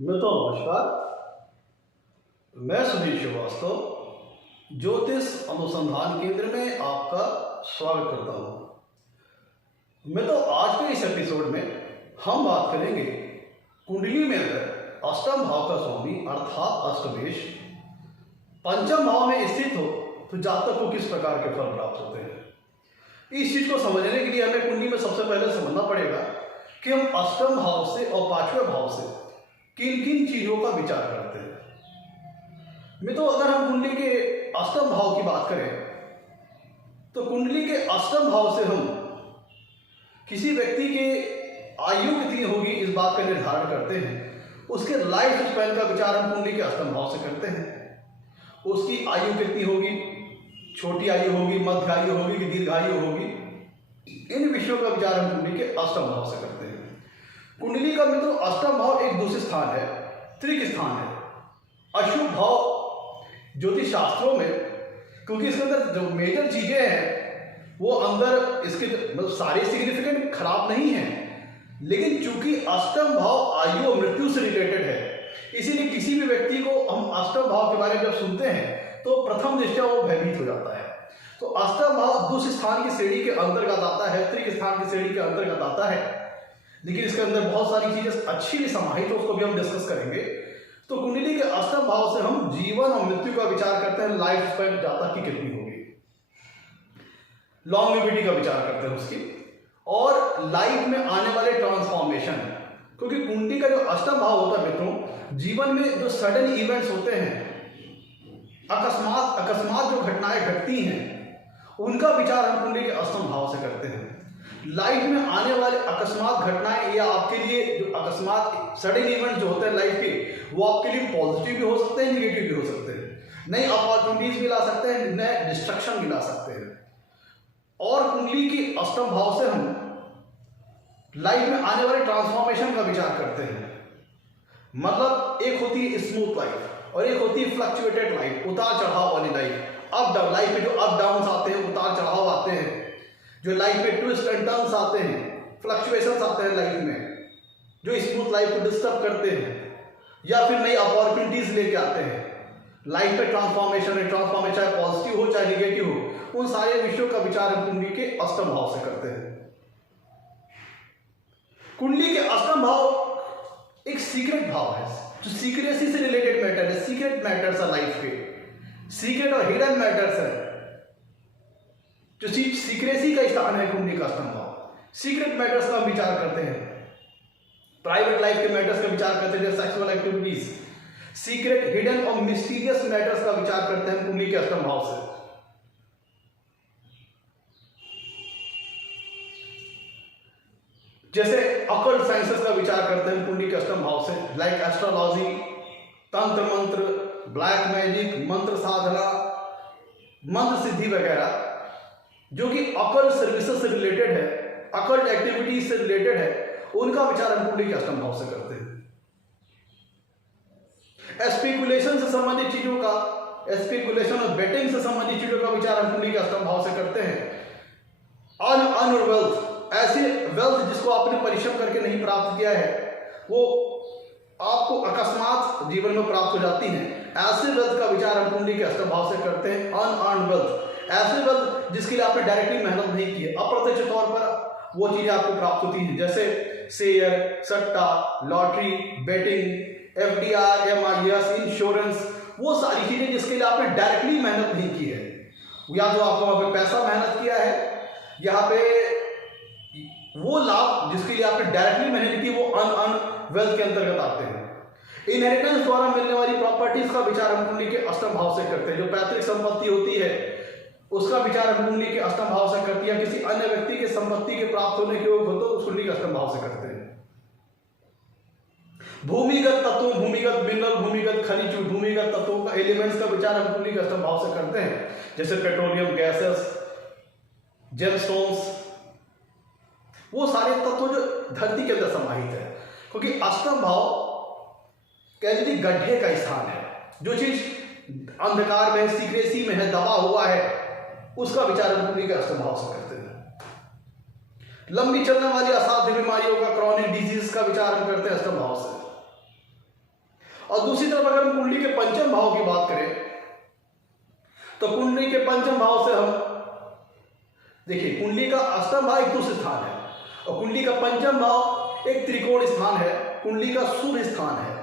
मित्रों नमस्कार। मैं सुधीर श्रीवास्तव ज्योतिष अनुसंधान केंद्र में आपका स्वागत करता हूँ। मित्रों आज के इस एपिसोड में हम बात करेंगे कुंडली में अगर अष्टम भाव का स्वामी अर्थात अष्टमेश पंचम भाव में स्थित हो तो जातक को किस प्रकार के फल प्राप्त होते हैं। इस चीज को समझने के लिए हमें कुंडली में सबसे पहले समझना पड़ेगा कि हम अष्टम भाव से और पांचवें भाव से किन किन चीजों का विचार करते हैं। मित्रों अगर हम कुंडली के अष्टम भाव की बात करें तो कुंडली के अष्टम भाव से हम किसी व्यक्ति के आयु कितनी होगी इस बात का निर्धारण करते हैं। उसके लाइफ स्पैन का विचार हम कुंडली के अष्टम भाव से करते हैं। उसकी आयु कितनी होगी, छोटी आयु होगी, मध्य आयु होगी कि दीर्घ आयु होगी, इन विषयों का विचार हम कुंडली के अष्टम भाव से करते हैं। कुंडली का मित्रों अष्टम भाव एक दूसरे स्थान है, त्रिक स्थान है। अशुभ भाव ज्योतिष शास्त्रों में, क्योंकि इसके अंदर जो मेजर चीजें हैं वो अंदर इसके मतलब सारे सिग्निफिकेंट खराब नहीं है, लेकिन चूंकि अष्टम भाव आयु और मृत्यु से रिलेटेड है इसीलिए किसी भी व्यक्ति को हम अष्टम भाव के बारे में जब सुनते हैं तो प्रथम दृष्टया वो भयभीत हो जाता है। तो अष्टम भाव दूसरे स्थान की श्रेणी के अंतर्गत आता है, त्रिक स्थान की श्रेणी के अंतर्गत आता है, लेकिन इसके अंदर बहुत सारी चीजें अच्छी भी समाहित है, उसको भी हम डिस्कस करेंगे। तो कुंडली के अष्टम भाव से हम जीवन और मृत्यु का विचार करते हैं, लाइफ स्पैन जातक की कितनी होगी, लॉन्गेविटी का विचार करते हैं उसकी, और लाइफ में आने वाले ट्रांसफॉर्मेशन। क्योंकि कुंडली का जो अष्टम भाव होता है मित्रों, जीवन में जो सडन इवेंट्स होते हैं, अकस्मात जो घटनाएं घटती हैं उनका विचार हम कुंडली के अष्टम भाव से करते हैं। लाइफ में आने वाले अकस्मात घटनाएं या आपके लिए जो अकस्मात सडन इवेंट जो होते हैं लाइफ के, वो आपके लिए पॉजिटिव भी हो सकते हैं, निगेटिव भी हो सकते हैं, नई अपॉर्चुनिटीज भी ला सकते हैं, नए डिस्ट्रक्शन भी ला सकते हैं। और कुंडली की अष्टम भाव से हम लाइफ में आने वाले ट्रांसफॉर्मेशन का विचार करते हैं। मतलब एक होती है स्मूथ लाइफ और एक होती है फ्लक्चुएटेड लाइफ, उतार चढ़ाव वाली लाइफ। अप डाउन लाइफ में जो अप डाउन आते हैं, उतार चढ़ाव आते हैं, जो लाइफ में ट्विस्ट एंड टर्न्स आते हैं, फ्लक्चुएशंस आते हैं लाइफ में, जो स्मूथ लाइफ को डिस्टर्ब करते हैं या फिर नई अपॉर्चुनिटीज लेके आते हैं। लाइफ में ट्रांसफॉर्मेशन है, ट्रांसफॉर्मेशन चाहे पॉजिटिव हो चाहे निगेटिव हो, उन सारे विषयों का विचार हम कुंडली के अष्टम भाव से करते हैं। कुंडली के अष्टम भाव एक सीक्रेट भाव है, जो सीक्रेसी से रिलेटेड मैटर है। सीक्रेट मैटर्स है लाइफ के, सीक्रेट और हिडन मैटर्स है, जो सीक्रेसी का स्थान है कुंडली का अष्टम भाव। सीक्रेट मैटर्स का हम विचार करते हैं, प्राइवेट लाइफ के मैटर्स का विचार करते हैं, जैसे सेक्सुअल एक्टिविटीज। सीक्रेट हिडन और मिस्टीरियस मैटर्स का विचार करते हैं कुंडली के अष्टम भाव से। जैसे अकल्ट साइंसेस का विचार करते हैं कुंडली के अष्टम भाव से, लाइक एस्ट्रोलॉजी, तंत्र मंत्र, ब्लैक मैजिक, मंत्र साधना, मंत्र सिद्धि वगैरह, जो कि अकल्ट सर्विसेज से रिलेटेड है, अकल्ट एक्टिविटीज से रिलेटेड है, उनका विचार हम कुंडली के अष्टम भाव से करते हैं। स्पेकुलेशन से संबंधित चीजों का, स्पेकुलेशन और बेटिंग से संबंधित चीजों का विचार हम कुंडली के अष्टम भाव से करते हैं। अनअर्न्ड वेल्थ, ऐसे वेल्थ जिसको आपने परिश्रम करके नहीं प्राप्त किया है, वो आपको अकस्मात जीवन में प्राप्त हो जाती हैं, ऐसे वेल्थ का विचार हम कुंडली के अष्टम भाव से करते हैं। अनअर्न्ड वेल्थ, ऐसे वेल्थ जिसके लिए आपने डायरेक्टली मेहनत नहीं की है, अप्रत्यक्ष तौर पर वो चीजें आपको प्राप्त होती हैं, जैसे शेयर, सट्टा, lottery, betting, FDR, MIS, insurance, वो सारी चीजें जिसके लिए आपने डायरेक्टली मेहनत नहीं की है। या तो आपको वहां पे पैसा मेहनत किया है, यहाँ पे वो लाभ जिसके लिए आपने डायरेक्टली मेहनत की, वो अनअर्न्ड वेल्थ के अंतर्गत आते हैं। इनहेरिटेंस द्वारा मिलने वाली प्रॉपर्टीज का विचार हम कुंडली के अष्टम भाव से करते हैं। जो पैतृक संपत्ति होती है उसका विचार हम कुंडली के अष्टम भाव से करती है। किसी अन्य व्यक्ति के संपत्ति के प्राप्त होने के योग हो तो उस कुंडली के अष्टम भाव से करते हैं। भूमिगत तत्वों, भूमिगत मिनरल, भूमिगत खनिज, भूमिगत तत्वों का एलिमेंट्स का विचार हम कुंडली के अष्टम भाव से करते हैं, जैसे पेट्रोलियम गैसेस, जेमस्टोन्स, वो सारे तत्व जो धरती के अंदर समाहित है। क्योंकि अष्टम भाव कह लीजिए गड्ढे का स्थान है, जो चीज अंधकार में, सीक्रेसी में है, दबा हुआ है, उसका विचार हम कुंडली के अष्टम भाव से करते हैं। लंबी चलने वाली असाध्य बीमारियों का, क्रॉनिक डिजीज का विचार हम करते हैं अष्टम भाव से। कुंडली के पंचम भाव की बात करें तो कुंडली के पंचम भाव से हम देखिए, कुंडली का अष्टम भाव एक दुष्ट स्थान है और कुंडली का पंचम भाव एक त्रिकोण स्थान है, कुंडली का शुभ स्थान है।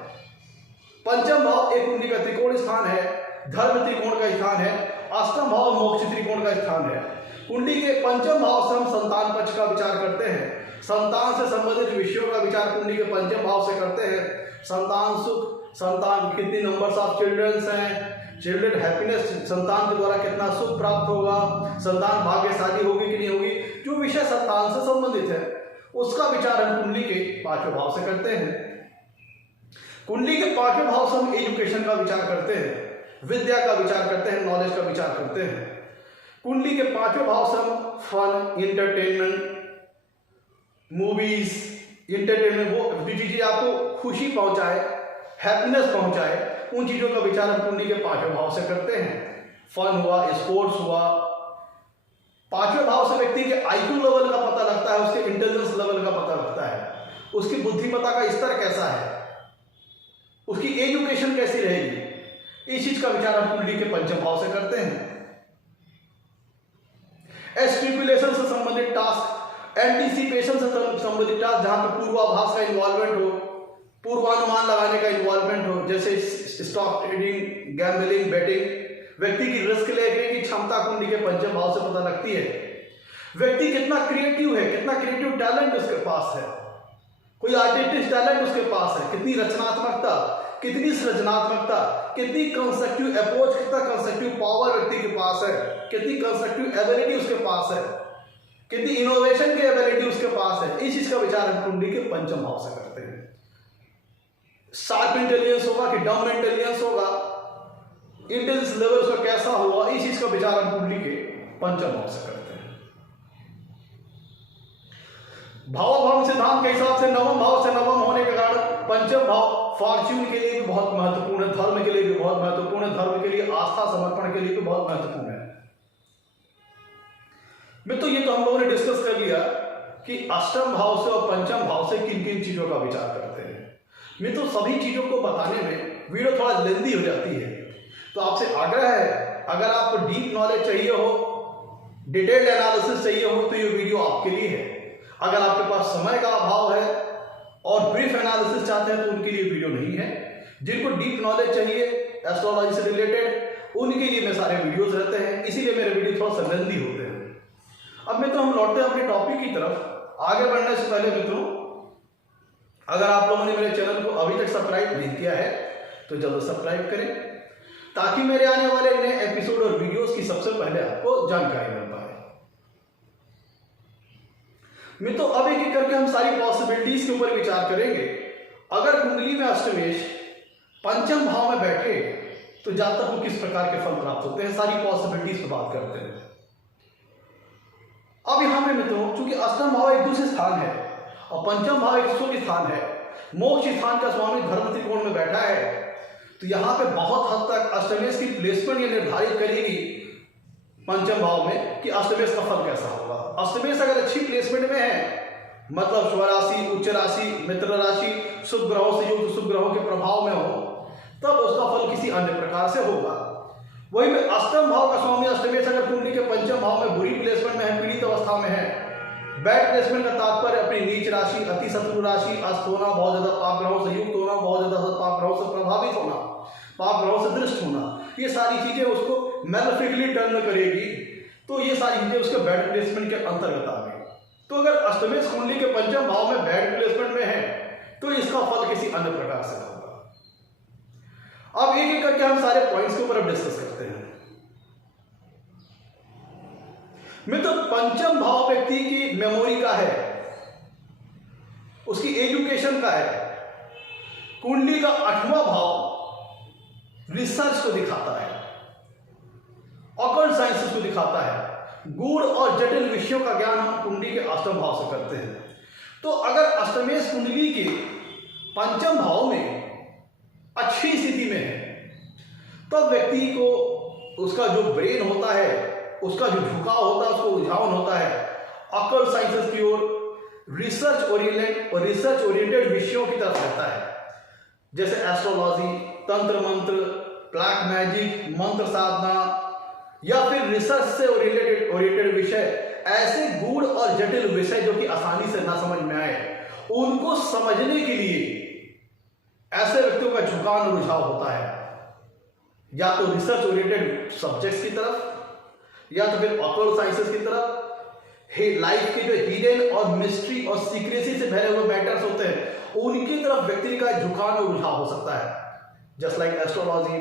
पंचम भाव एक कुंडली का त्रिकोण स्थान है, धर्म त्रिकोण का स्थान है। अष्टम भाव मोक्ष त्रिकोण का स्थान है। कुंडली के पंचम भाव से हम संतान पक्ष का विचार करते हैं, संतान से संबंधित विषयों का विचार कुंडली के पंचम भाव से करते हैं। संतान सुख, संतान कितनी नंबर्स ऑफ चिल्ड्रंस हैं, चिल्ड्रन हैप्पीनेस, संतान के द्वारा कितना सुख प्राप्त होगा, संतान भाग्यशाली होगी कि नहीं होगी, जो विषय संतान से संबंधित है उसका विचार हम कुंडली के पांचवें भाव से करते हैं। कुंडली के पांचवें भाव से हम एजुकेशन का विचार करते हैं, विद्या का विचार करते हैं, नॉलेज का विचार करते हैं। कुंडली के पांचवें भाव से हम फन, इंटरटेनमेंट, मूवीज, इंटरटेनमेंट, वो जो चीजें आपको खुशी पहुंचाए, हैप्पीनेस पहुंचाए, उन चीजों का विचार हम कुंडली के पांचवें भाव से करते हैं। फन हुआ, स्पोर्ट्स हुआ। पांचवें भाव से व्यक्ति के आईक्यू लेवल का पता लगता है, उसके इंटेलिजेंस लेवल का पता लगता है, उसकी बुद्धिमत्ता का स्तर कैसा है, उसकी एजुकेशन कैसी रहेगी, इस चीज का विचार हम कुंडली के पंचम भाव से करते हैं। स्पेकुलेशन से संबंधित टास्क, एंटीसिपेशन से संबंधित टास्क, जहां पर पूर्वाभास का इन्वॉल्वमेंट हो, पूर्वानुमान लगाने का इन्वॉल्वमेंट हो, जैसे स्टॉक ट्रेडिंग, गैम्बलिंग, बेटिंग, व्यक्ति की रिस्क लेने की क्षमता कुंडली के पंचम भाव से पता लगती है। व्यक्ति कितना क्रिएटिव है, कितना क्रिएटिव टैलेंट उसके पास है, कोई आर्टिस्टिक टैलेंट उसके पास है, कितनी रचनात्मकता, कितनी सृजनात्मकता, कितनी कंस्ट्रक्टिव अप्रोच, कितना कंस्ट्रक्टिव पावर व्यक्ति के पास है, कितनी कंस्ट्रक्टिव एबिलिटी उसके पास है, कितनी इनोवेशन की एबिलिटी उसके पास है। इस चीज का विचार हम कुंडली के पंचम भाव से करते हैं। शार्प इंटेलिजेंस होगा कि डम इंटेलिजेंस होगा, इंटेलिजेंस लेवल उसका कैसा होगा, इस चीज का विचार हम कुंडली के पंचम भाव से करते हैं। भाव सिद्धांत के हिसाब से नवम भाव से नवम होने के कारण पंचम भाव फॉर्च्यून के लिए भी बहुत महत्वपूर्ण है, धर्म के लिए भी बहुत महत्वपूर्ण है, धर्म के लिए आस्था समर्पण के लिए भी बहुत महत्वपूर्ण है। मित्रों, ये तो हम लोगों ने डिस्कस कर लिया कि अष्टम भाव से और पंचम भाव से किन किन चीजों का विचार करते हैं। मित्रों, सभी चीजों को बताने में वीडियो थोड़ा लेंदी हो जाती है, तो आपसे आग्रह है, अगर आपको डीप नॉलेज चाहिए हो, डिटेल्ड एनालिसिस चाहिए हो, तो ये वीडियो आपके लिए है। अगर आपके पास समय का अभाव है और ब्रीफ एनालिसिस चाहते हैं तो उनके लिए वीडियो नहीं है। जिनको डीप नॉलेज चाहिए एस्ट्रोलॉजी से रिलेटेड, उनके लिए मेरे सारे वीडियोस रहते हैं, इसीलिए मेरे वीडियो थोड़ा सा लेंदी होते हैं। अब मित्रों, हम लौटते हैं अपने टॉपिक की तरफ। आगे बढ़ने से पहले मित्रों, अगर आप लोगों ने मेरे चैनल को अभी तक सब्सक्राइब नहीं किया है तो जल्द सब्सक्राइब करें, ताकि मेरे आने वाले नए एपिसोड और वीडियोस की सबसे पहले आपको जानकारी मिल पाए। मित्रों, अब एक एक करके हम सारी पॉसिबिलिटीज के ऊपर विचार करेंगे। अगर कुंडली में अष्टमेश पंचम भाव में बैठे तो जातक को किस प्रकार के फल प्राप्त होते हैं, सारी पॉसिबिलिटीज पर बात करते हैं। अब यहां पे मित्रों, चूंकि अष्टम भाव एक दूसरे स्थान है और पंचम भाव एक सुख स्थान है, मोक्ष स्थान का स्वामी धर्म त्रिकोण में बैठा है, तो यहां पे बहुत हद तक अष्टमेश की प्लेसमेंट ये निर्धारित करेगी पंचम भाव में कि अष्टमेश का फल कैसा होगा। अष्टमेश अगर अच्छी प्लेसमेंट में है, मतलब स्वराशि, उच्च राशि, मित्र राशि, शुभ ग्रहों से युक्त शुभ ग्रहों के प्रभाव में हो, तब उसका फल किसी अन्य प्रकार से होगा। वही में अष्टम भाव का स्वामी अष्टमेश अगर कुंडली के पंचम भाव में बुरी प्लेसमेंट में है, पीड़ित अवस्था में है, बैड प्लेसमेंट का तात्पर्य अपनी नीच राशि, अति शत्रु राशि, अस्त होना, बहुत ज्यादा पाप ग्रहों से युक्त होना, बहुत ज्यादा पाप ग्रहों से प्रभावित होना, पाप ग्रहों से दृष्ट होना, ये सारी चीजें उसको मैलेफिकली टर्न करेगी। तो ये सारी चीजें उसके बैड प्लेसमेंट के अंतर्गत आ गई। तो अगर अष्टमेश कुंडली के पंचम भाव में बैड प्लेसमेंट में है तो इसका फल किसी अन्य प्रकार से होगा। अब एक एक करके हम सारे पॉइंट्स के ऊपर अब डिस्कस करते हैं। मित्रों, पंचम भाव व्यक्ति की मेमोरी का है, उसकी एजुकेशन का है। कुंडली का 8वां भाव रिसर्च को दिखाता है, ऑकल्ट साइंसेस को दिखाता है, गूढ़ और जटिल विषयों का ज्ञान हम कुंडली के अष्टम भाव से करते हैं। तो अगर अष्टमेश कुंडली के पंचम भाव में अच्छी स्थिति में है, तब व्यक्ति को उसका जो ब्रेन होता है, उसका जो झुकाव होता है, उसको रुझान होता है ऑकल्ट साइंसेस की ओर, रिसर्च ओरिएंटेड विषयों की तरफ रहता है, जैसे एस्ट्रोलॉजी, तंत्र मंत्र, ब्लैक मैजिक, मंत्र साधना या फिर रिसर्च से ओरिएंटेड विषय, ऐसे गूढ़ और जटिल विषय जो कि आसानी से ना समझ में आए, उनको समझने के लिए ऐसे व्यक्तियों का झुकाव और रुझाव होता है या तो रिसर्च ओरिएंटेड सब्जेक्ट्स की तरफ या तो फिर ऑकल्ट साइंसेस की तरफ। लाइफ के जो हिडन और मिस्ट्री और सीक्रेसी से भरे हुए मैटर्स होते हैं उनकी तरफ व्यक्ति का झुकाव और रुझाव हो सकता है। जस्ट लाइक एस्ट्रोलॉजी,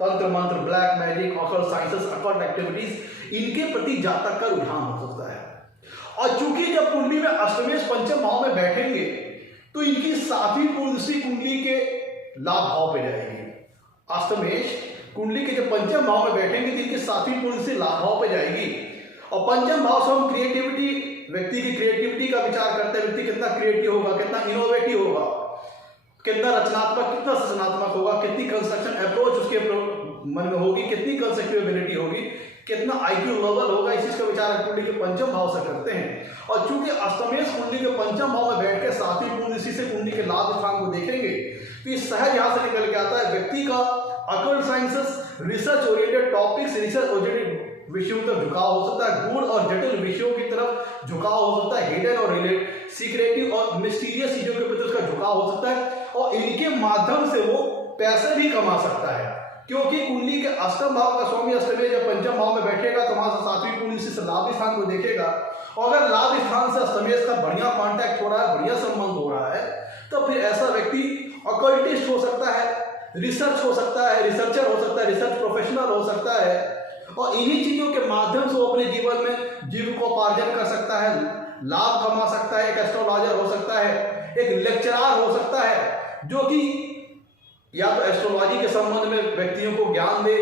तंत्र मंत्र, black magic, occult sciences, occult activities, इनके प्रति जातक का रुझान हो सकता है। और चूंकि जब कुंडली में अष्टमेश पंचम भाव में बैठेंगे तो इनकी सातवीं पूर्णदृष्टि कुंडली के लाभ भाव पे जाएगी। अष्टमेश कुंडली के जब पंचम भाव में बैठेंगे तो इनकी सातवीं पूर्णदृष्टि लाभ भाव पे जाएगी। और पंचम भाव से हम क्रिएटिविटी, व्यक्ति की क्रिएटिविटी का विचार करते हैं। व्यक्ति कितना क्रिएटिव होगा, कितना इनोवेटिव होगा, कितना रचनात्मक, कितना सृजनात्मक होगा, कितनी कंस्ट्रक्शन अप्रोच उसके मन में होगी, कितनी कंस्ट्रक्टिव एबिलिटी होगी, कितना आईक्यू लेवल होगा, इस चीज का विचार कुंडली के पंचम भाव से करते हैं। और चूंकि अष्टमेश कुंडली के पंचम भाव में बैठ के सातवीं पूर्णदृष्टि से कुंडली के लाभ स्थान को देखेंगे तो ये सहज यहां से निकल के आता है व्यक्ति का occult sciences, research oriented topics, research oriented विषयों तक झुकाव हो सकता है, गूढ़ और जटिल विषयों की तरफ झुकाव हो सकता है, हिडन और सीक्रेटिव और मिस्टीरियस चीजों के प्रति उसका झुकाव हो सकता है और इनके माध्यम से वो पैसे भी कमा सकता है। क्योंकि कुंडली के अष्टम भाव का स्वामी अष्टमेश जब पंचम भाव में बैठेगा तो वहां से सातवीं पूर्णदृष्टि से लाभ स्थान को देखेगा और अगर लाभ स्थान से अष्टमेश का बढ़िया कांटेक्ट हो रहा है, बढ़िया संबंध हो रहा है, तो फिर ऐसा व्यक्ति अकल्टिस्ट हो सकता है, रिसर्च हो सकता है, रिसर्चर हो सकता है, रिसर्च प्रोफेशनल हो सकता है और इन्हीं चीजों के माध्यम से वो अपने जीवन में जीविकोपार्जन कर सकता है, लाभ कमा सकता है। एक एस्ट्रोलॉजर हो सकता है, एक लेक्चरर हो सकता है जो कि या तो एस्ट्रोलॉजी के संबंध में व्यक्तियों को ज्ञान दे,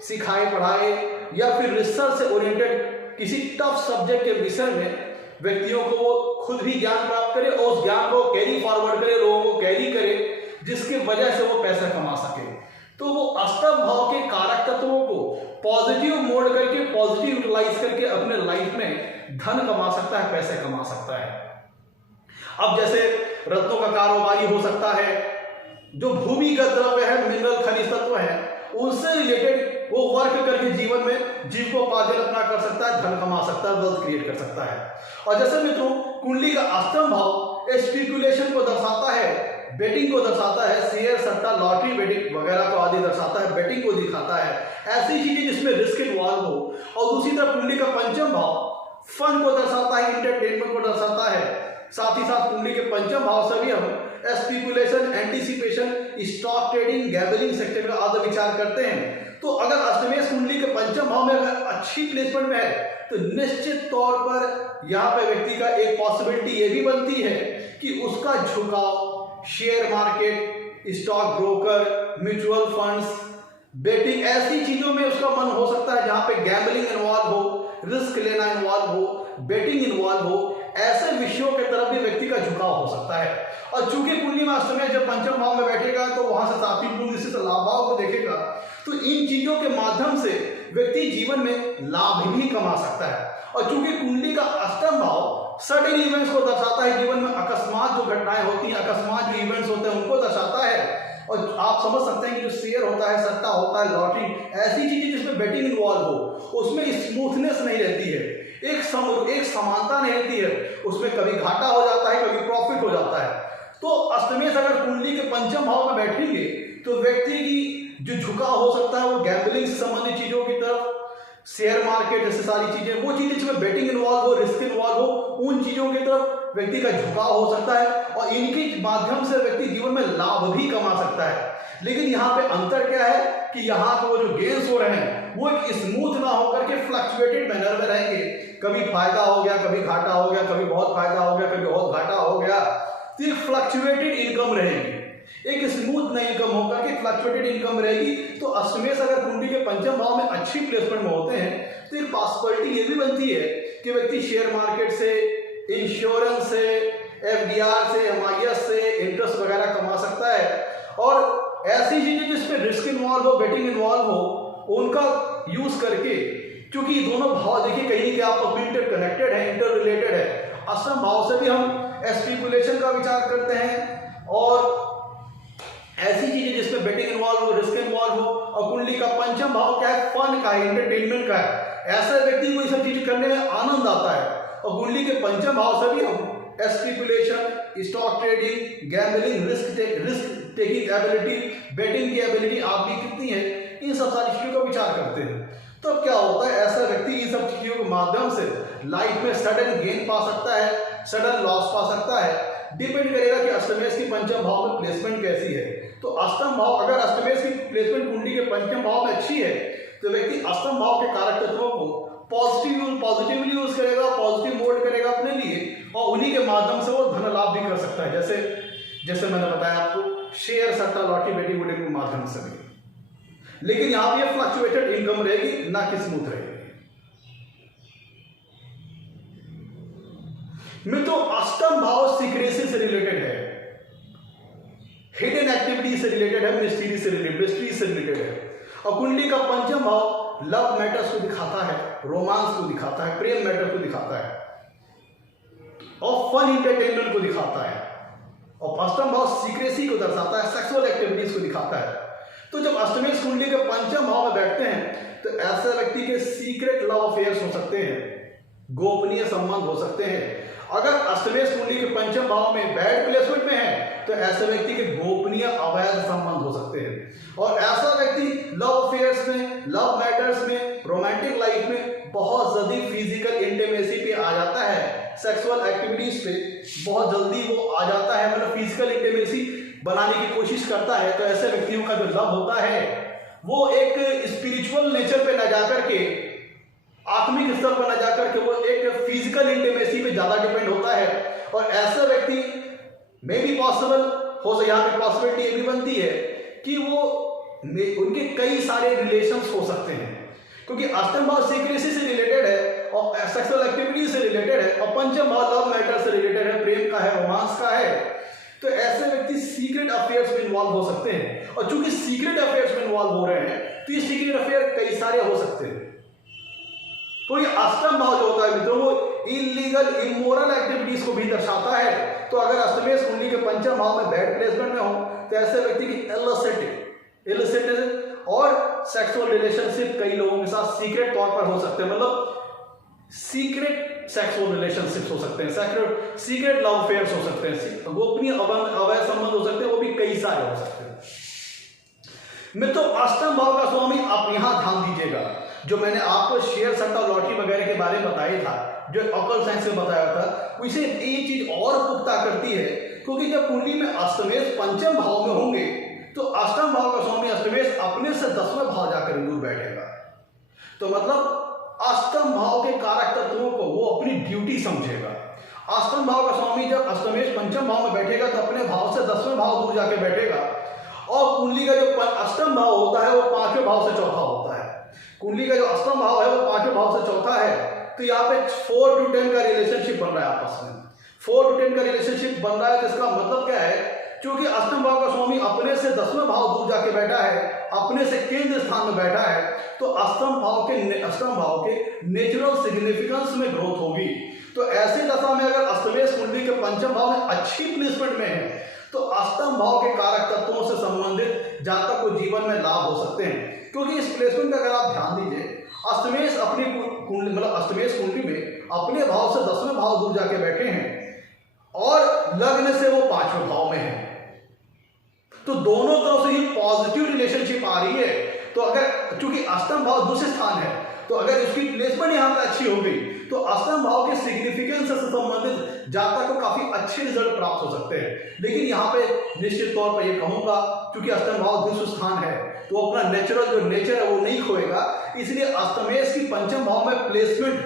सिखाए, पढ़ाए या फिर रिसर्च से ओरिएंटेड किसी टफ सब्जेक्ट के विषय में व्यक्तियों को वो खुद भी ज्ञान प्राप्त करे और उस ज्ञान को कैरी फॉरवर्ड करे, लोगों को कैरी करे, जिसकी वजह से वो पैसा कमा सके। तो वो अष्टम भाव के कारक तत्वों को पॉजिटिव मोड करके, पॉजिटिव यूटिलाइज करके अपने लाइफ में धन कमा सकता है, पैसे कमा सकता है। अब जैसे रत्नों का कारोबारी हो सकता है, जो भूमिगत द्रव्य है, मिनरल खनिज तत्व है, उनसे रिलेटेड वो वर्क करके जीवन में जीविकोपार्जन अपना कर सकता है, धन कमा सकता है, वेल्थ क्रिएट कर सकता है। और जैसे मित्रों कुंडली का अष्टम भाव स्पेकुलेशन को दर्शाता है, बेटिंग को दर्शाता है, शेयर, सट्टा, लॉटरी, बेटिंग वगैरह को आदि दर्शाता है, बेटिंग को दिखाता है, ऐसी चीजें जिसमें रिस्क इन्वॉल्व हो। और दूसरी तरफ कुंडली का पंचम भाव फन को दर्शाता है, एंटरटेनमेंट को दर्शाता है। साथ ही साथ कुंडली के पंचम भाव से भी हम speculation, anticipation, stock trading, gambling sector का आदि विचार करते हैं। तो अगर अष्टमेश कुंडली के पंचम भाव में अगर अच्छी प्लेसमेंट में है तो निश्चित तौर पर यहाँ पे व्यक्ति का एक पॉसिबिलिटी ये भी बनती है कि उसका झुकाव share market, stock broker, mutual funds, betting, ऐसी चीजों में उसका मन हो सकता है जहां पे गैम्बलिंग इन्वॉल्व हो, रिस्क लेना इन्वॉल्व हो, बेटिंग इन्वॉल्व हो, ऐसे विषयों के तरफ भी व्यक्ति का झुकाव हो सकता है। और चूंकि कुंडली में अष्टमेश जब पंचम भाव में बैठेगा तो वहां से सातवीं पूर्णदृष्टि से लाभ भाव को देखेगा, तो इन चीजों के माध्यम से व्यक्ति जीवन में लाभ भी कमा सकता है। और चूंकि कुंडली का अष्टम भाव सडन इवेंट्स को दर्शाता है, जीवन में अकस्मात जो घटनाएं होती हैं, अकस्मात जो इवेंट्स होते हैं उनको दर्शाता है। और आप समझ सकते हैं कि जो शेयर होता है, सट्टा होता है, लॉटरी, ऐसी चीजें जिसमें बेटिंग इन्वॉल्व हो, उसमें स्मूथनेस नहीं रहती है, एक समानता नहीं रहती है, उसमें कभी घाटा हो जाता है, कभी प्रॉफिट हो जाता है। तो अष्टमेश अगर कुंडली के पंचम भाव में बैठेंगे तो व्यक्ति की जो झुकाव हो सकता है वो गैम्बलिंग से संबंधित चीजों की तरफ, शेयर मार्केट जैसे सारी चीजें, वो चीजें जिसमें बेटिंग इन्वॉल्व हो, रिस्क इन्वॉल्व हो, उन चीजों की तरफ व्यक्ति का झुकाव हो सकता है और इनके माध्यम से व्यक्ति जीवन में लाभ भी कमा सकता है। लेकिन यहाँ पे अंतर क्या है कि यहाँ पे वो जो गेन्स हो रहे हैं वो एक स्मूथ ना होकर के फ्लक्चुएटेड मैनर में रहेंगे। कभी फायदा हो गया, कभी घाटा हो गया, कभी बहुत फायदा हो गया, कभी बहुत घाटा हो गया, तो एक फ्लक्चुएटेड इनकम रहेगी, एक स्मूथ नहीं इनकम होकर के फ्लक्चुएटेड इनकम रहेगी। तो अष्टमेश अगर कुंडली के पंचम भाव में अच्छी प्लेसमेंट में होते हैं तो एक पॉसिबिलिटी ये भी बनती है कि व्यक्ति शेयर मार्केट से, इंश्योरेंस से, एफडीआर से, एमआईएस से इंटरेस्ट वगैरह कमा सकता है। और ऐसी चीजें जिसमें रिस्क इन्वॉल्व हो, बेटिंग इन्वॉल्व हो, उनका यूज करके, क्योंकि दोनों भाव देखिए कहीं के आपस में इंटरकनेक्टेड है, इंटर रिलेटेड है। अष्टम भाव से भी हम स्पेकुलेशन का विचार करते हैं और ऐसी चीजें जिसमें बेटिंग इन्वॉल्व हो, रिस्क इन्वॉल्व हो। और कुंडली का पंचम भाव क्या है? फन का है, एंटरटेनमेंट का है। ऐसे व्यक्ति को ये सब चीज करने में आनंद आता है। और कुंडली के पंचम भाव से भी हम speculation, stock trading, gambling, risk taking ability, betting की एबिलिटी आप भी कितनी है, इन सब सारी चीजों का विचार करते हैं। तो अब क्या होता है, ऐसा व्यक्ति इन सब चीजों के माध्यम से लाइफ में सडन गेन पा सकता है, सडन लॉस पा सकता है। डिपेंड करेगा कि अष्टमेश की पंचम भाव में प्लेसमेंट कैसी है। तो अष्टम भाव, अगर अष्टमेश की प्लेसमेंट कुंडली के पंचम भाव में अच्छी है तो व्यक्ति अष्टम भाव के कारक तत्वों को पॉजिटिवली यूज करेगा, पॉजिटिव मोल्ड करेगा अपने लिए, और उन्हीं के माध्यम से वो धन लाभ भी कर सकता है। जैसे मैंने बताया आपको, शेयर, सट्टा, लॉटरी, बेटिंग वुडिंग के माध्यम से भी। लेकिन यहां पे फ्लक्चुएटेड इनकम रहेगी, ना कि स्मूथ रहेगी। मित्रों, अष्टम भाव सीक्रेसी से रिलेटेड है, हिडन एक्टिविटी से रिलेटेड है, मिस्ट्री से रिलेटेड है। और कुंडली का पंचम भाव लव मैटर्स को दिखाता है, रोमांस को दिखाता है, प्रेम मैटर को दिखाता है, और फन इंटरटेनमेंट को दिखाता है। और अष्टम भाव सीक्रेसी को दर्शाता है, सेक्सुअल एक्टिविटीज को दिखाता है। तो जब अष्टमेश कुंडली के पंचम भाव में बैठते हैं तो ऐसे व्यक्ति के सीक्रेट लव अफेयर्स हो सकते हैं, गोपनीय संबंध हो सकते हैं। अगर अष्टमेश कुंडली के पंचम भाव में बैड प्लेसमेंट में है तो ऐसे व्यक्ति के गोपनीय अवैध संबंध हो सकते हैं। और ऐसा व्यक्ति लव अफेयर्स में, लव मैटर्स में, रोमांटिक लाइफ में बहुत जल्दी फिजिकल इंटीमेसी पे आ जाता है, सेक्सुअल एक्टिविटीज पे बहुत जल्दी वो आ जाता है, मतलब फिजिकल इंटीमेसी बनाने की कोशिश करता है। तो ऐसे व्यक्तियों का जो लव होता है वो एक स्पिरिचुअल नेचर पे न जाकर के, आत्मिक स्तर पर न जाकर के, वो एक फिजिकल इंटीमेसी पे ज्यादा डिपेंड होता है। और ऐसे व्यक्ति में भी पॉसिबल हो, यहाँ पे पॉसिबिलिटी ये भी बनती है कि वो उनके कई सारे रिलेशंस हो सकते हैं, क्योंकि अष्टम भाव सीक्रेसी से रिलेटेड है और सेक्सुअल एक्टिविटी से रिलेटेड है, और पंचम भाव लव मैटर से रिलेटेड है, प्रेम का है, रोमांस का है। तो ऐसे व्यक्ति सीक्रेट अफेयर्स में इन्वॉल्व हो सकते हैं। और चूंकि सीक्रेट अफेयर्स में इन्वॉल्व हो रहे हैं तो ये सीक्रेट अफेयर कई सारे हो सकते हैं। तो ये अष्टम भाव जो होता है मित्रों, वो इलीगल, इमोरल एक्टिविटीज को भी दर्शाता है। तो अगर अष्टमेश कुंडली के पंचम भाव में बैड प्लेसमेंट में हो तो ऐसे व्यक्ति की इलिसिट और सेक्सुअल रिलेशनशिप कई लोगों के साथ सीक्रेट तौर पर हो सकते हैं, मतलब सीक्रेट सेक्सुअल रिलेशनशिप्स हो सकते हैं, सीक्रेट लव अफेयर्स हो सकते हैं, गोपनीय अवैध संबंध हो सकते हैं, वो भी कई सारे हो सकते हैं। मित्रों, अष्टम भाव का स्वामी आप यहां ध्यान दीजिएगा, जो मैंने आपको शेयर, सट्टा, लॉटरी वगैरह के बारे में बताया था, जो ऑकल्ट साइंस में बताया था, उसे एक चीज और पुख्ता करती है, क्योंकि जब कुंडली में अष्टमेश पंचम भाव में होंगे तो अष्टम भाव का स्वामी अष्टमेश अपने से 10वें भाव जाकर दूर बैठेगा। तो मतलब अष्टम भाव के कारक तत्वों को वो अपनी ड्यूटी समझेगा। अष्टम भाव का स्वामी जब अष्टमेश पंचम भाव में बैठेगा तो अपने भाव से 10वें भाव दूर जाके बैठेगा। और कुंडली का जो अष्टम भाव होता है वो 5वें भाव से चौथा होता है। कुंडली का जो अष्टम भाव है वो 5वें भाव से चौथा है। तो यहाँ पे 4 to 10 का रिलेशनशिप बन रहा है आपस में। 4 to 10 का रिलेशनशिप बन रहा है, तो इसका मतलब क्या है, क्योंकि अष्टम भाव का स्वामी अपने से 10वें भाव दूर जाके बैठा है, अपने से केंद्र स्थान में बैठा है, तो अष्टम भाव के नेचुरल सिग्निफिकेंस में ग्रोथ होगी। तो ऐसी दशा में अगर अष्टमेश कुंडली के पंचम भाव में अच्छी प्लेसमेंट में है तो अष्टम भाव के कारक तत्वों से संबंधित जातक को जीवन में लाभ हो सकते हैं। क्योंकि इस प्लेसमेंट का अगर आप ध्यान दीजिए, अष्टमेश अपनी कुंडली, मतलब अष्टमेश कुंडली में अपने भाव से 10वें भाव दूर जाके बैठे हैं और लग्न से वो 5वें भाव में है, तो दोनों तरफ से ही पॉजिटिव रिलेशनशिप आ रही है। तो अगर चूंकि अष्टम भाव दूसरे स्थान है, तो अगर इसकी प्लेसमेंट यहां पे अच्छी हो गई तो अष्टम भाव के सिग्निफिकेंस से संबंधित जातक को काफी अच्छे रिजल्ट प्राप्त हो सकते हैं। लेकिन यहाँ पे निश्चित तौर पर ये कहूंगा, क्योंकि अष्टम भाव दूसरा स्थान है तो अपना नेचुरल जो नेचर है वो नहीं खोएगा, इसलिए अष्टमेश की पंचम भाव में प्लेसमेंट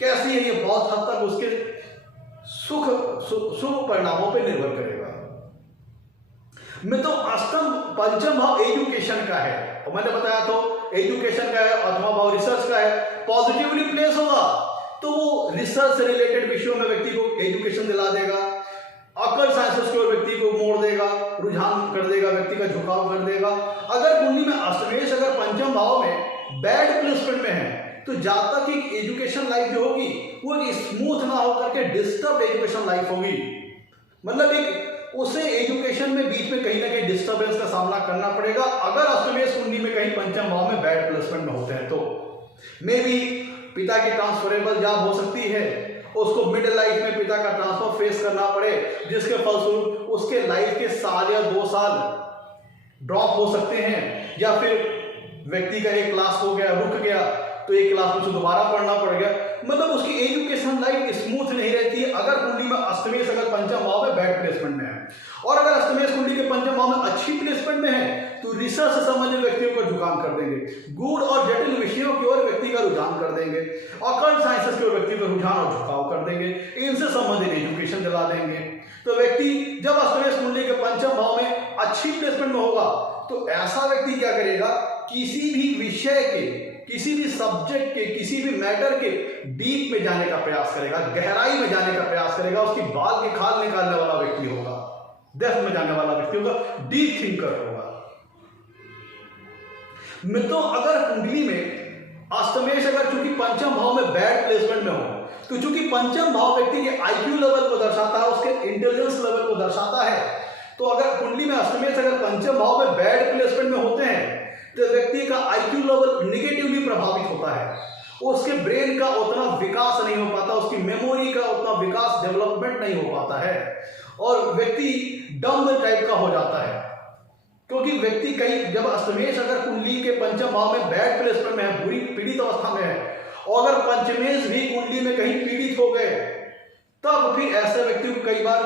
कैसी है ये बहुत हद तक उसके शुभ परिणामों पर निर्भर करेगा। मैं तो अष्टम पंचम भाव एजुकेशन का है, और मैंने बताया तो एजुकेशन का है, अथवा भाव रिसर्च का है। पॉजिटिवली प्लेस होगा तो वो रिसर्च से रिलेटेड विषयों में व्यक्ति को एजुकेशन दिला देगा, ऑकल्ट साइंसेस की ओर व्यक्ति को मोड़ देगा, रुझान कर देगा, व्यक्ति का झुकाव कर देगा। अगर कुंडली में अष्टमेश अगर पंचम भाव में बैड प्लेसमेंट में है तो जातक की एजुकेशन लाइफ जो होगी वो स्मूथ ना होकर के डिस्टर्ब एजुकेशन लाइफ होगी, मतलब एक उसे एजुकेशन में बीच में कहीं ना कहीं डिस्टर्बेंस का सामना करना पड़ेगा अगर अष्टमेश कुंडली में कहीं पंचम भाव में बैड प्लेसमेंट में होते हैं तो। मे बी पिता की ट्रांसफरेबल जॉब हो सकती है, उसको मिड लाइफ में पिता का ट्रांसफर फेस करना पड़े, जिसके फलस्वरूप उसके लाइफ के साल या 2 साल ड्रॉप हो सकते हैं, या फिर व्यक्ति का एक क्लास हो गया, रुक गया, तो एक क्लास में दोबारा पढ़ना पड़ेगा। मतलब उसकी एजुकेशन लाइफ स्मूथ नहीं रहती है अगर कुंडली में अष्टमेश अगर पंचम भाव में बैड प्लेसमेंट में है। और अगर अष्टमेश कुंडली के पंचम भाव में अच्छी प्लेसमेंट में है तो रिसर्च से संबंधित व्यक्तियों को झुकाव कर देंगे, गूढ़ और जटिल विषयों की ओर व्यक्ति का रुझान कर देंगे, ऑकल्ट साइंसेस की ओर व्यक्ति का रुझान और झुकाव कर देंगे, इनसे संबंधित एजुकेशन दिला देंगे। तो व्यक्ति जब अष्टमेश कुंडली के पंचम भाव में अच्छी प्लेसमेंट में होगा तो ऐसा व्यक्ति क्या करेगा, किसी भी विषय के, किसी भी सब्जेक्ट के, किसी भी मैटर के डीप में जाने का प्रयास करेगा, गहराई में जाने का प्रयास करेगा, उसकी बाल की खाल निकालने वाला व्यक्ति होगा, डेप्थ में जाने वाला व्यक्ति होगा, डीप थिंकर होगा। मित्रों, अगर कुंडली में अष्टमेश अगर चूंकि पंचम भाव में बैड प्लेसमेंट में हो तो चूंकि पंचम भाव व्यक्ति के आईक्यू लेवल को दर्शाता है, उसके इंटेलिजेंस लेवल को दर्शाता है, तो अगर कुंडली में अष्टमेश अगर पंचम भाव में बैड प्लेसमेंट में होते हैं तो व्यक्ति का आईक्यू लेवल निगेटिवली प्रभावित होता है, उसके ब्रेन का उतना विकास नहीं हो पाता, उसकी मेमोरी का उतना विकास डेवलपमेंट नहीं हो पाता है और व्यक्ति डम टाइप का हो जाता है। क्योंकि व्यक्ति कहीं जब अष्टमेश अगर कुंडली के पंचम भाव में बैड प्लेसमेंट में है, बुरी पीड़ित अवस्था में है, और अगर पंचमेश भी कुंडली में कहीं पीड़ित हो गए, तब फिर ऐसे व्यक्ति को कई बार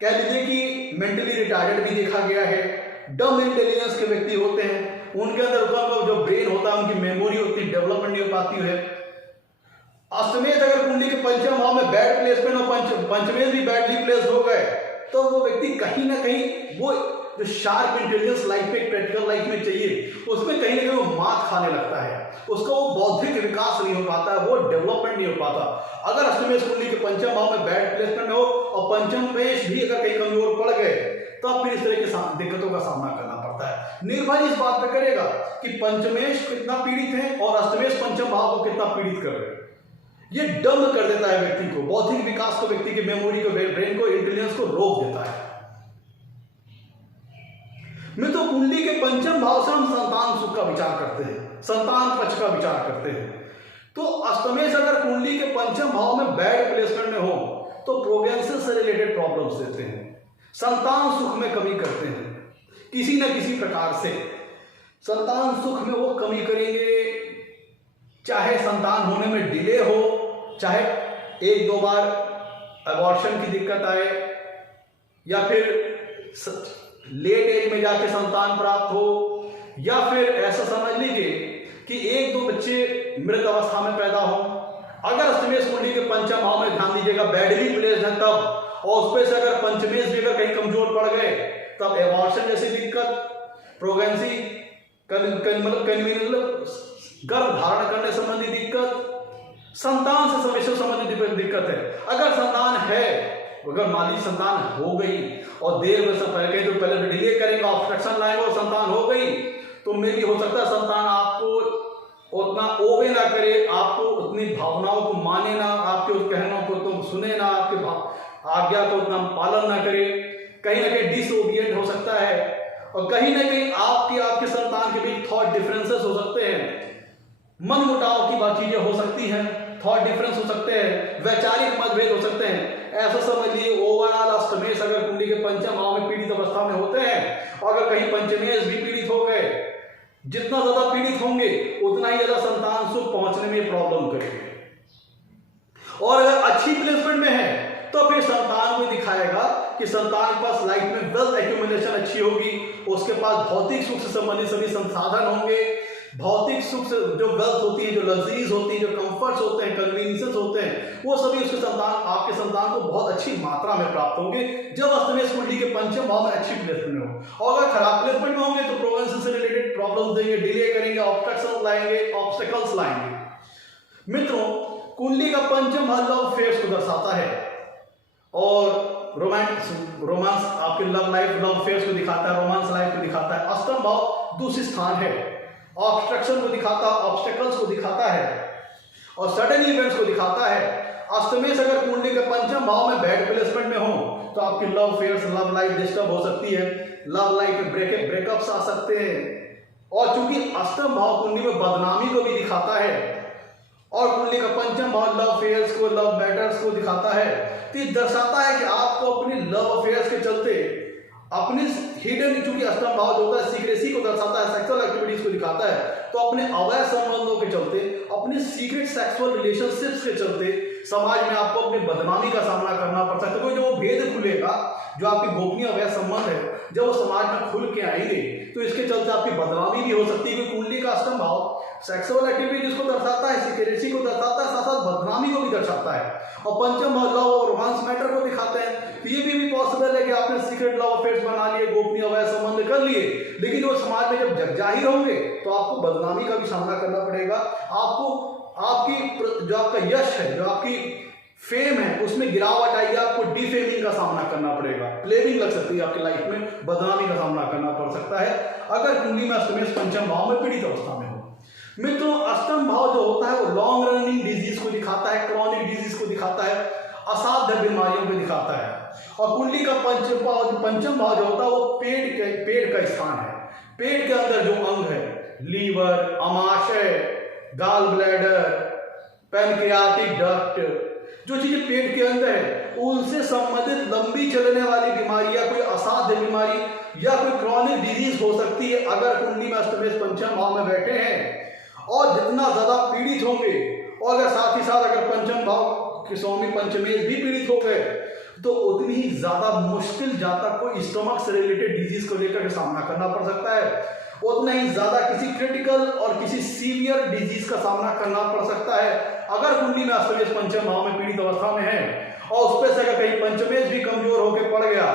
कह लीजिए कि मेंटली रिटार्डेड भी देखा गया है, डम इंटेलिजेंस के व्यक्ति होते हैं, उनके अंदर उनका जो ब्रेन होता है, उनकी मेमोरी उतनी डेवलपमेंट नहीं हो पाती है। अष्टमेश अगर कुंडली के पंचम भाव में बैड प्लेसमेंट और पंचमेश भी बैडली प्लेस्ड हो गए तो वो व्यक्ति कहीं ना कहीं वो जो शार्प इंटेलिजेंस लाइफ में, प्रैक्टिकल लाइफ में चाहिए, उसमें कहीं ना कहीं वो मात खाने लगता है, उसका वो बौद्धिक विकास नहीं हो पाता है, वो डेवलपमेंट नहीं हो पाता। अगर अष्टमेश कुंडली के पंचम भाव में बैड प्लेसमेंट हो और पंचमेश भी अगर कहीं कमजोर पड़ गए तब फिर इस तरह की दिक्कतों का सामना करना पड़ता है। निर्भर इस बात पर करेगा कि पंचमेश कितना पीड़ित है और अष्टमेश पंचम भाव को कितना पीड़ित कर रहे हैं। ये डम कर देता है व्यक्ति को, बौद्धिक विकास को, व्यक्ति की मेमोरी को, ब्रेन को, इंटेलिजेंस को रोक देता है। मित्रों, कुंडली के पंचम भाव से हम संतान सुख का विचार करते हैं, संतान पक्ष का विचार करते हैं। तो अष्टमेश अगर कुंडली के पंचम भाव में बैड प्लेसमेंट में हो तो प्रेगनेंसी से रिलेटेड प्रॉब्लम्स देते हैं, संतान सुख में कमी करते हैं, किसी न किसी प्रकार से संतान सुख में वो कमी करेंगे, चाहे संतान होने में डिले हो, चाहे 1-2 बार अबॉर्शन की दिक्कत आए, या फिर लेट एज में जाके संतान प्राप्त हो, या फिर ऐसा समझ लीजिए कि 1-2 बच्चे मृत अवस्था में पैदा हो। अगर अष्टमेश कुंडली के पंचम भाव में ध्यान दीजिएगा बैडली प्लेस्ड है तब, और उस पर से अगर पंचमेश भी अगर कहीं कमजोर पड़ गए तब एबॉर्शन जैसी दिक्कत, प्रेगनेंसी मतलब गर्भ धारण करने संबंधी दिक्कत, संतान से समस्या संबंधित दिक्कत है। अगर संतान है, अगर मान लीजिए संतान हो गई और देर में सब पहले तो पहले डिले करेंगे, ऑब्स्ट्रक्शन लाएंगे और संतान हो गई, तो मे भी हो सकता है संतान आपको उतना ओबे ना करे, आपको उतनी भावनाओं को माने ना, आपके उस कहनों को तुम सुने ना, आपके आज्ञा को उतना पालन ना करे, कहीं ना कहीं डिसओबिएंट हो सकता है, और कहीं ना कहीं आपके संतान के बीच थॉट डिफरेंसेस हो सकते हैं, मन मुटाव की बात चीजें हो सकती हैं, थॉट डिफरेंस हो सकते हैं, वैचारिक मतभेद हो सकते हैं। ऐसा समझ लीजिए ओवरऑल अष्टमेश अगर कुंडली के पंचम भाव में पीड़ित अवस्था में होते हैं और अगर कहीं पंचमेश भी पीड़ित हो गए, जितना ज्यादा पीड़ित होंगे उतना ही ज्यादा संतान सुख पहुंचने में प्रॉब्लम करेंगे। और अगर अच्छी प्लेसमेंट में है तो फिर संतान को दिखाएगा कि संतान के पास लाइफ में वेल्थ एक्यूमुलेशन अच्छी होगी, उसके पास भौतिक सुख से संबंधित सभी संसाधन होंगे, भौतिक सुख से जो वेल्थ होती है, जो लग्जरीज होती है, जो कंफर्ट्स होते हैं, कन्वीनियंसेस होते हैं, वो सभी उसके संतान, आपके संतान को बहुत अच्छी मात्रा में प्राप्त होंगे जब अष्टमेश कुंडली के पंचम भाव में अच्छी प्लेसमेंट में हो। और अगर खराब प्लेसमेंट में होंगे तो प्रेगनेंसी से रिलेटेड प्रॉब्लम्स देंगे, डिले करेंगे, ऑब्स्टेकल्स लाएंगे। मित्रों, कुंडली का पंचम भाव लव फेयर्स को दर्शाता है और रोमांस आपके लव लाइफ, लव फेयर्स को दिखाता है, रोमांस लाइफ को दिखाता है। अष्टम भाव दूसरी स्थान है, ऑब्स्ट्रक्शन को दिखाता है, ऑब्स्टेकल्स को दिखाता है और सडन इवेंट्स को दिखाता है। अष्टमेश अगर कुंडली के पंचम भाव में बैड प्लेसमेंट में हो तो आपकी love affairs, love life disturb हो सकती है, लव लाइफ में ब्रेकअप्स आ सकते हैं। और चूंकि अष्टम भाव कुंडली में बदनामी को भी दिखाता है और कुंडली का पंचम भाव लव अफेयर्स को, लव मैटर्स को दिखाता है, तो ये दर्शाता है कि आपको अपनी लव अफेयर्स के चलते अपनी हिडन, चूंकि अष्टम भाव जो होता है सीक्रेसी को दर्शाता है, सेक्सुअल एक्टिविटीज को दिखाता है, तो अपने अवैध संबंधों के चलते, अपने सीक्रेट सेक्सुअल रिलेशनशिप्स के चलते समाज में आपको अपनी बदनामी का सामना करना पड़ सकता है। क्योंकि जो भेद खुलेगा, जो आपकी गोपनीय अवैध संबंध है, जब वो समाज में खुल के आएंगे तो इसके चलते आपकी बदनामी भी हो सकती है। क्योंकि कुंडली का अष्टम भाव सेक्सुअल एक्टिविटीज को दर्शाता है, सीक्रेसी को दर्शाता है, साथ साथ बदनामी को भी दर्शाता है। और पंचम भाव लव और रोमांस मैटर को दिखाते हैं। तो ये भी पॉसिबल है कि आपने सीक्रेट लव अफेयर्स बना लिए, गोपनीय अवैध संबंध कर लिए, लेकिन वो समाज में जब जग जाहिर होंगे तो आपको बदनामी का भी सामना करना पड़ेगा। आपको आपकी जो आपका यश है, जो आपकी फेम है, उसमें गिरावट आएगी, आपको डिफेमिंग का सामना करना पड़ेगा, प्लेबिंग लग सकती है आपकी लाइफ में, बदनामी का सामना करना पड़ सकता है अगर कुंडली में अष्टमेश पंचम भाव में पीड़ित अवस्था में हो। मित्रों, अष्टम भाव जो होता है वो लॉन्ग रनिंग डिजीज को दिखाता है, क्रॉनिक डिजीज को दिखाता है, असाध्य बीमारियों को दिखाता है। और कुंडली का पंचम भाव जो होता है वो पेट का स्थान है। पेट के अंदर जो अंग है, liver, अमाशय, gall bladder, pancreatic duct, जो चीजें पेट के अंदर है, उनसे संबंधित लंबी चलने वाली बीमारी या कोई असाध्य बीमारी या कोई क्रॉनिक डिजीज हो सकती है अगर कुंडली में अष्टमेश पंचम भाव में बैठे हैं। और जितना ज्यादा पीड़ित होंगे, और अगर साथ ही साथ अगर पंचम भाव के स्वामी पंचमेश भी पीड़ित हो गए, तो उतनी ही ज्यादा मुश्किल जातक को स्टमक से रिलेटेड डिजीज को लेकर के सामना करना पड़ सकता है, उतना ही ज्यादा किसी क्रिटिकल और किसी सीवियर डिजीज का सामना करना पड़ सकता है अगर कुंडली में अष्टमेश पंचम भाव में पीड़ित अवस्था में है। और उस पर से अगर कहीं पंचमेश भी कमजोर होकर पड़ गया,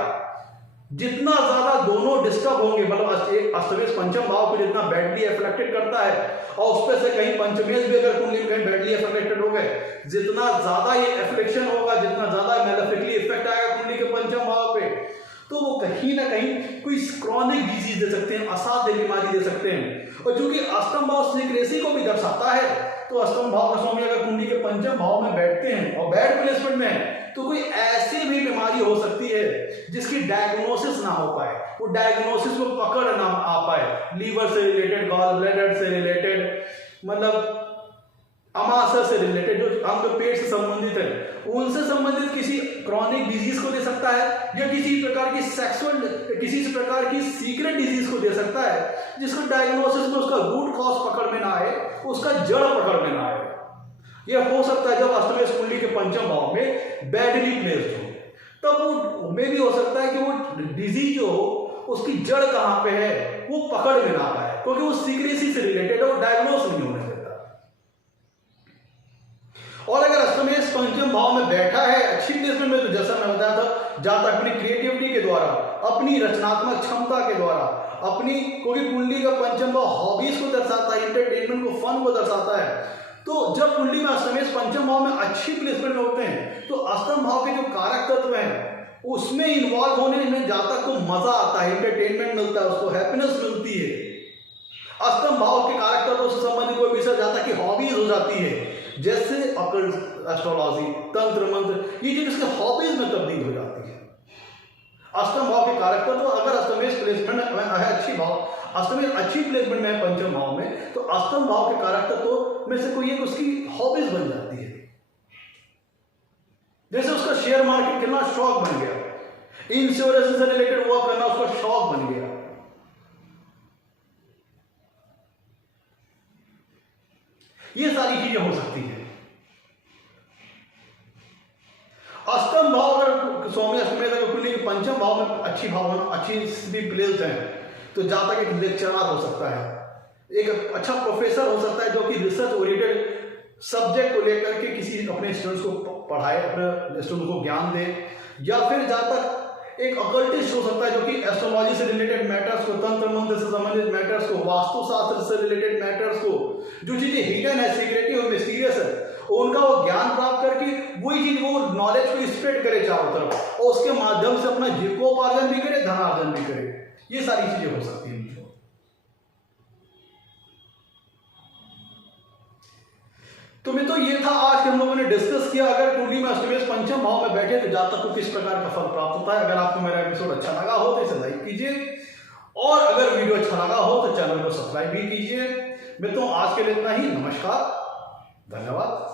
जितना ज्यादा दोनों डिस्टर्ब होंगे, मतलब अष्टमेश पंचम भाव को जितना बैडली एफेक्टेड करता है, और उस पर से कहीं पंचमेश भी अगर कुंडली में कहीं बैडली एफेक्टेड हो गए, जितना ज्यादा ये एफ्लिक्शन होगा, जितना ज्यादा मेलेफिकली इफेक्ट आएगा कुंडली के पंचम भाव पे, तो वो कहीं ना कहीं कोई क्रॉनिक डिजीज दे सकते हैं, असाध्य बीमारी दे सकते हैं। और चूंकि अष्टम भाव सीक्रेसी को भी दर्शाता है, तो अष्टम भाव का स्वामी अगर कुंडली के पंचम भाव में बैठते हैं और बैड प्लेसमेंट में है, तो कोई ऐसी भी बीमारी हो सकती है जिसकी डायग्नोसिस ना हो पाए, वो डायग्नोसिस को पकड़ ना आ पाए, लीवर से रिलेटेड, गॉल ब्लैडर से रिलेटेड, मतलब अमाशय से रिलेटेड, जो अंग पेट से संबंधित है, उनसे संबंधित किसी क्रॉनिक डिजीज को दे सकता है, या किसी प्रकार की सेक्सुअल, किसी प्रकार की सीक्रेट डिजीज को दे सकता है जिसको डायग्नोसिस में उसका रूट कॉज पकड़ में ना आए, उसका जड़ पकड़ में ना आए। यह हो सकता है जब अष्टमेश कुंडली के पंचम भाव में बैडली प्लेस्ड हो, तब वो में भी हो सकता है कि वो डिजीज जो हो उसकी जड़ कहां पे है वो पकड़ में ना पाए, क्योंकि वो सीक्रेसी से रिलेटेड है, वो डायग्नोस नहीं होने देता। और अगर अष्टमेश पंचम भाव में बैठा है अच्छी प्लेसमेंट में, तो जैसा मैं बताया था, जातक अपनी क्रिएटिविटी के द्वारा, अपनी रचनात्मक क्षमता के द्वारा, अपनी, क्योंकि कुंडली का पंचम भाव हॉबीज को दर्शाता है, इंटरटेनमेंट को, फन को दर्शाता है, तो जब कुंडली में अष्टमेश पंचम भाव में अच्छी प्लेसमेंट होते हैं, तो अष्टम भाव के जो कारक तत्व हैं उसमें इन्वॉल्व होने में जातक को मजा आता है, इंटरटेनमेंट मिलता है, उसको हैप्पीनेस मिलती है। अष्टम भाव के कारक तत्वों से संबंधित कोई विषय जातक की हॉबीज हो जाती है, जैसे अकल्ट, एस्ट्रोलॉजी, तंत्र मंत्र, ये चीज उसके हॉबीज में तब्दील हो जाती है। अष्टम भाव के कारक तत्व अगर अष्टमेश प्लेसमेंट में है, अच्छी भाव अष्टमेश अच्छी प्लेसमेंट में है पंचम भाव में, तो अष्टम भाव के कारक तत्व में से कोई एक उसकी हॉबीज बन जाती है। जैसे उसका शेयर मार्केट खेलना शौक बन गया, इंश्योरेंस से रिलेटेड वर्क करना उसका शौक बन गया। ये सारी चीजें हो सकती है। अष्टम भाव अगर स्वामी अष्टमेश अगर कुंडली के पंचम भाव में अच्छी भावना, अच्छी भी प्लेस है, तो जातक एक लेक्चरर हो सकता है, एक अच्छा प्रोफेसर हो सकता है, जो कि रिसर्च ओरिएंटेड सब्जेक्ट को लेकर के किसी अपने स्टूडेंट्स को पढ़ाए, अपने स्टूडेंट्स को ज्ञान दे। या फिर जातक एक अकल्टिस्ट हो सकता है, जो कि एस्ट्रोलॉजी से रिलेटेड मैटर्स को, तंत्र मंत्र से संबंधित मैटर्स को, वास्तुशास्त्र से रिलेटेड मैटर्स को, जो चीजें हिडन है, सीक्रेटिव है, मिस्टीरियस है, उनका वो ज्ञान प्राप्त करके वही चीज, वो नॉलेज को स्प्रेड करे चारों तरफ, और उसके माध्यम से अपना जीविकोपार्जन भी करे, धनार्जन भी करे। ये सारी चीजें हो सकती हैं। तो मित्रों ये था आज के हम लोगों ने डिस्कस किया। अगर कुंडली में अष्टमेश पंचम भाव में बैठे तो जातक को किस प्रकार का फल प्राप्त होता है। अगर आपको मेरा एपिसोड अच्छा लगा हो तो इसे लाइक कीजिए और अगर वीडियो अच्छा लगा हो तो चैनल को सब्सक्राइब भी कीजिए। मित्रों आज के लिए इतना ही। नमस्कार, धन्यवाद।